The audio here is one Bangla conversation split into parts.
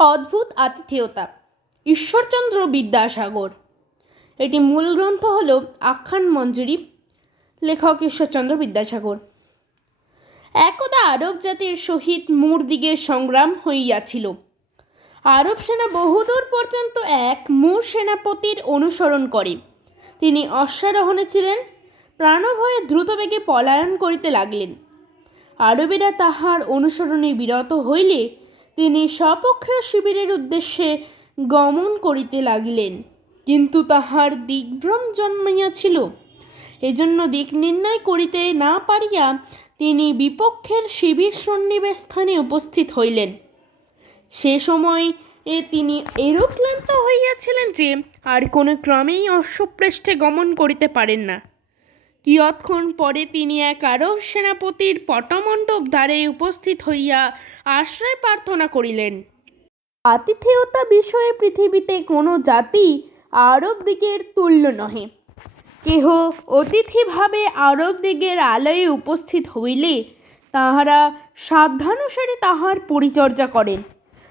অদ্ভুত আতিথেয়তা, ঈশ্বরচন্দ্র বিদ্যাসাগর। এটি মূল গ্রন্থ হল আখ্যান মঞ্জুরি, লেখক ঈশ্বরচন্দ্র বিদ্যাসাগর। একদা আরব জাতির সহিত মুরদিগের সংগ্রাম হইয়াছিল। আরব সেনা বহুদূর পর্যন্ত এক মুর সেনাপতির অনুসরণ করে। তিনি অশ্বারোহণে ছিলেন, প্রাণভয়ে দ্রুতবেগে পলায়ন করিতে লাগিলেন। আরবেরা তাহার অনুসরণে বিরত হইলে তিনি স্বপক্ষীয় শিবিরের উদ্দেশ্যে গমন করিতে লাগিলেন, কিন্তু তাহার দিগ্ভ্রম জন্মাইয়াছিল। এজন্য দিক নির্ণয় করিতে না পারিয়া তিনি বিপক্ষের শিবির সন্নিবেশ স্থানে উপস্থিত হইলেন। সে সময় তিনি এরূপ ক্লান্ত হইয়াছিলেন যে আর কোনো ক্রমেই অশ্বপৃষ্ঠে গমন করিতে পারেন না। কিয়ৎক্ষণ পরে তিনি এক আরব সেনাপতির পটমণ্ডপ দ্বারে উপস্থিত হইয়া আশ্রয় প্রার্থনা করিলেন। আতিথেয়তা বিষয়ে পৃথিবীতে কোনো জাতি আরব দিগের তুল্য নহে। কেহ অতিথিভাবে আরব দিগের আলয়ে উপস্থিত হইলে তাহারা সাধ্যানুসারে তাহার পরিচর্যা করেন।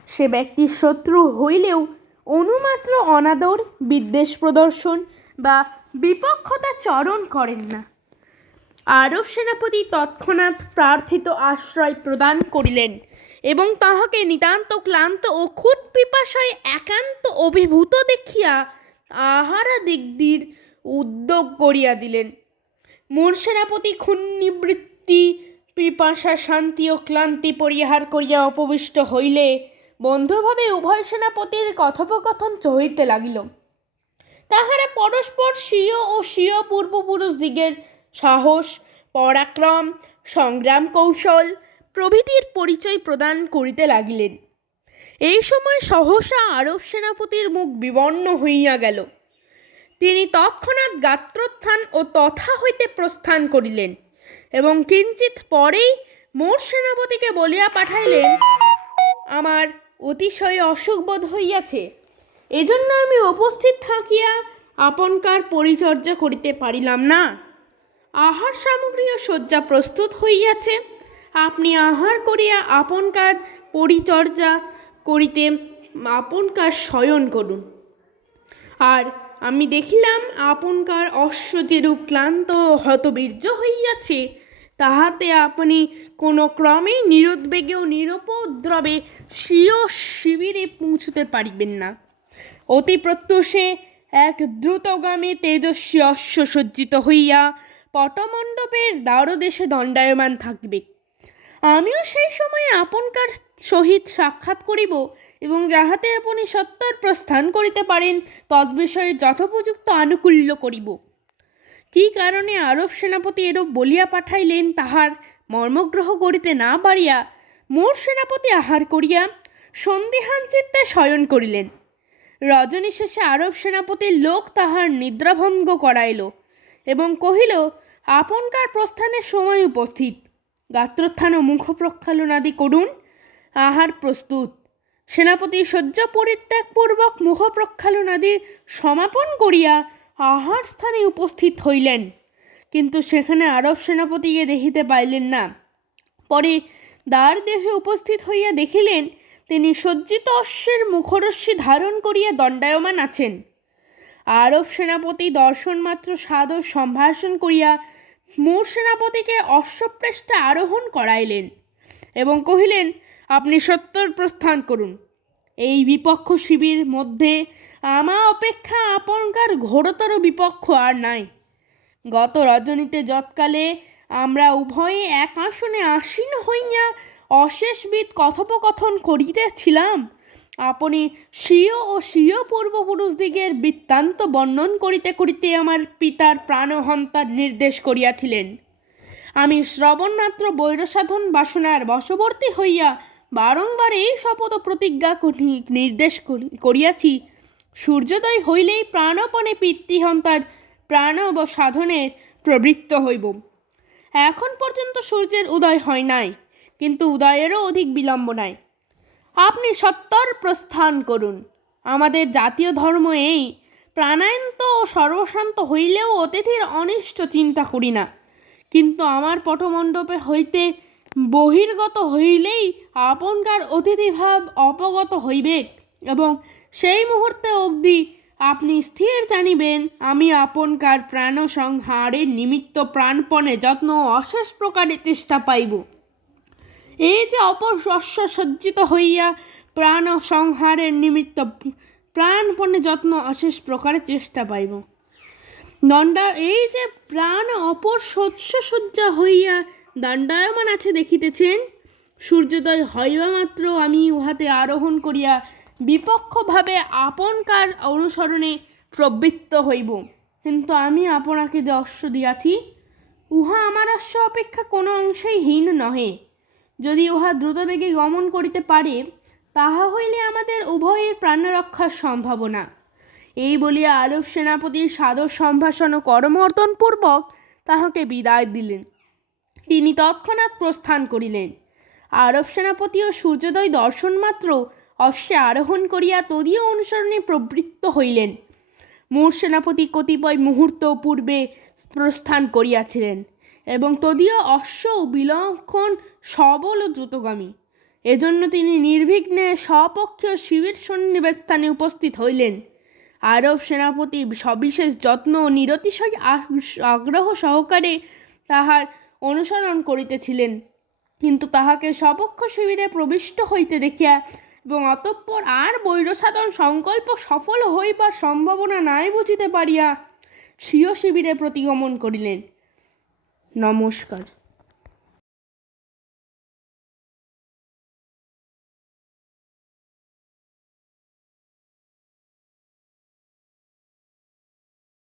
সে ব্যক্তির শত্রু হইলেও অনুমাত্র অনাদর, বিদ্বেষ প্রদর্শন বা বিপক্ষতাচরণ করেন না। আরব সেনাপতি তৎক্ষণাৎ প্রার্থিত আশ্রয় প্রদান করিলেন এবং তাহাকে নিতান্ত ক্লান্ত ও ক্ষুৎ পিপাসায় একান্ত অভিভূত দেখিয়া আহারাদির উদ্যোগ করিয়া দিলেন। মুর সেনাপতি ক্ষুণ্ণবৃত্তি, পিপাসা, শান্তি ও ক্লান্তি পরিহার করিয়া উপবিষ্ট হইলে বন্ধুভাবে উভয় সেনাপতির কথোপকথন চহিতে লাগিল। তাহারা পরস্পর স্বীয় ও স্বীয় পূর্বপুরুষ দিগের সাহস, পরাক্রম, সংগ্রাম কৌশল প্রভৃতির পরিচয় প্রদান করিতে লাগিলেন। এই সময় সহসা আরব সেনাপতির মুখ বিবর্ণ হইয়া গেল। তিনি তৎক্ষণাৎ গাত্রোত্থান ও তথা হইতে প্রস্থান করিলেন এবং কিঞ্চিৎ পরেই মোর সেনাপতিকে বলিয়া পাঠাইলেন, আমার অতিশয় অসুখ বোধ হইয়াছে, এজন্য আমি উপস্থিত থাকিয়া আপনকার পরিচর্যা করিতে পারিলাম না। আহার সামগ্রী ও শয্যা প্রস্তুত হইয়াছে, আপনি আহার করিয়া আপনকার পরিচর্যা করিতে আপনকার শয়ন করুন। আর আমি দেখিলাম আপনকার অশ্ব যেরূপ ক্লান্ত ও হতবীর্য হইয়াছে, তাহাতে আপনি কোনো ক্রমেই নিরুদ্বেগে ও নিরুপদ্রবে স্বীয় শিবিরে পৌঁছতে পারিবেন না। অতি প্রত্যুষে এক দ্রুতগামী তেজস্বী অশ্ব সজ্জিত হইয়া পটমণ্ডপের দ্বারদেশে দণ্ডায়মান থাকিবে। আমিও সেই সময়ে আপনকার সহিত সাক্ষাৎ করিব এবং যাহাতে আপনি সত্বর প্রস্থান করিতে পারেন তদ্বিষয়ে যথোপযুক্ত আনুকূল্য করিব। কি কারণে আরব সেনাপতি এরূপ বলিয়া পাঠাইলেন তাহার মর্মগ্রহ করিতে না পারিয়া মোর সেনাপতি আহার করিয়া সন্দিহান চিত্তে শয়ন করিলেন। রজনী শেষে আরব সেনাপতির লোক তাহার নিদ্রাভঙ্গ করাইল এবং কহিল, আপনকার প্রস্থানের সময় উপস্থিত, গাত্রোত্থান ও মুখ প্রক্ষালনাদি করুন, আহার প্রস্তুত। সেনাপতি শয্যা পরিত্যাগপূর্বক মুখ প্রক্ষালনাদি সমাপন করিয়া আহার স্থানে উপস্থিত হইলেন, কিন্তু সেখানে আরব সেনাপতিকে দেখিতে পাইলেন না। পরে দ্বার দেশে উপস্থিত হইয়া দেখিলেন তিনি সজ্জিত অশ্বের মুখরশ্মি ধারণ করিয়া দণ্ডায়মান আছেন। আরব সেনাপতি দর্শন মাত্র সাদর সম্ভাষণ করিয়া মোর সেনাপতিকে অশ্বপৃষ্ঠে আরোহণ করাইলেন এবং কহিলেন, আপনি সত্বর প্রস্থান করুন। এই বিপক্ষ শিবির মধ্যে আমা অপেক্ষা আপনকার ঘোরতর বিপক্ষ আর নাই। গত রজনীতে যৎকালে আমরা উভয়ে এক আসনে আসীন হইয়া অশেষবিধ কথোপকথন করিতেছিলাম, আপনি স্বীয় ও স্বীয় পূর্বপুরুষ দিগের বৃত্তান্ত বর্ণন করিতে করিতে আমার পিতার প্রাণহন্তার নির্দেশ করিয়াছিলেন। আমি শ্রবণমাত্র বৈরসাধন বাসনার বশবর্তী হইয়া বারংবার এই শপথ প্রতিজ্ঞা নির্দেশ করিয়াছি, সূর্যোদয় হইলেই প্রাণপণে পিতৃহন্তার প্রাণ সাধনের প্রবৃত্ত হইব। এখন পর্যন্ত সূর্যের উদয় হয় নাই, কিন্তু উদয়েরও অধিক বিলম্ব নাই। আপনি সত্বর প্রস্থান করুন। আমাদের জাতীয় ধর্ম এই, প্রাণায়ন্ত ও সর্বশান্ত হইলেও অতিথির অনিষ্ট চিন্তা করি না, কিন্তু আমার পটমণ্ডপে হইতে বহির্গত হইলেই আপনকার অতিথিভাব অপগত হইবে এবং সেই মুহূর্তে অবধি আপনি স্থির জানিবেন আমি আপনকার প্রাণ সংহারের নিমিত্ত প্রাণপণে যত্ন অশেষ প্রকারে চেষ্টা পাইব। এই যে অপশস্য সজ্জিত হইয়া প্রাণ সংহারের নিমিত্ত প্রাণপণে যত্ন অশেষ প্রকারে চেষ্টা পাইব। এই যে প্রাণ অপর শস্যসজ্জা হইয়া দণ্ডায়মান আছে দেখিতেছেন, সূর্যোদয় হইবা মাত্র আমি উহাতে আরোহণ করিয়া বিপক্ষভাবে আপনকার অনুসরণে প্রবৃত্ত হইব। কিন্তু আমি আপনাকে যে অশ্ব দিয়াছি, উহা আমার অশ্ব অপেক্ষা কোনো অংশেই হীন নহে। যদি উহা দ্রুতবেগে গমন করিতে পারে, তাহা হইলে আমাদের উভয়ের প্রাণরক্ষার সম্ভাবনা। এই বলিয়া আরব সেনাপতির সাদর সম্ভাষণ ও করমর্দন পূর্বক তাহাকে বিদায় দিলেন। তিনি তৎক্ষণাৎ প্রস্থান করিলেন। আরব সেনাপতিও সূর্যোদয় দর্শন মাত্র অশ্বে আরোহণ করিয়া তদীয় অনুসরণে প্রবৃত্ত হইলেন। মূর সেনাপতি কতিপয় মুহূর্ত পূর্বে প্রস্থান করিয়াছিলেন এবং তদীয় অশ্ব বিলক্ষণ সবল ও দ্রুতগামী। এজন্য তিনি নির্বিঘ্নে স্বপক্ষীয় শিবির সন্নিবেশ স্থানে উপস্থিত হইলেন। আরব সেনাপতি সবিশেষ যত্ন ও নিরতিশয় আগ্রহ সহকারে তাহার অনুসরণ করিতেছিলেন, কিন্তু তাহাকে স্বপক্ষ শিবিরে প্রবিষ্ট হইতে দেখিয়া এবং অতঃপর আর বৈরসাধন সংকল্প সফল হইবার সম্ভাবনা নাই বুঝিতে পারিয়া স্বীয় শিবিরে প্রতিগমন করিলেন। নমস্কার।